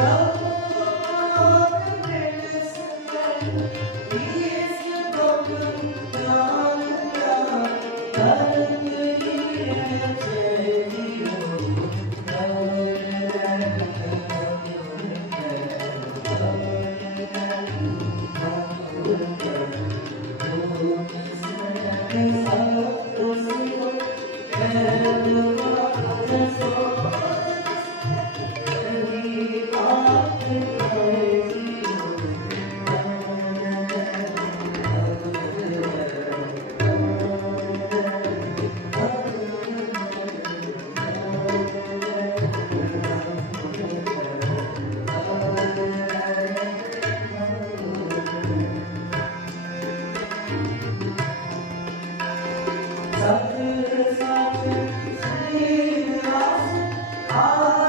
어? Sakura, sakura, sweet grass, ah.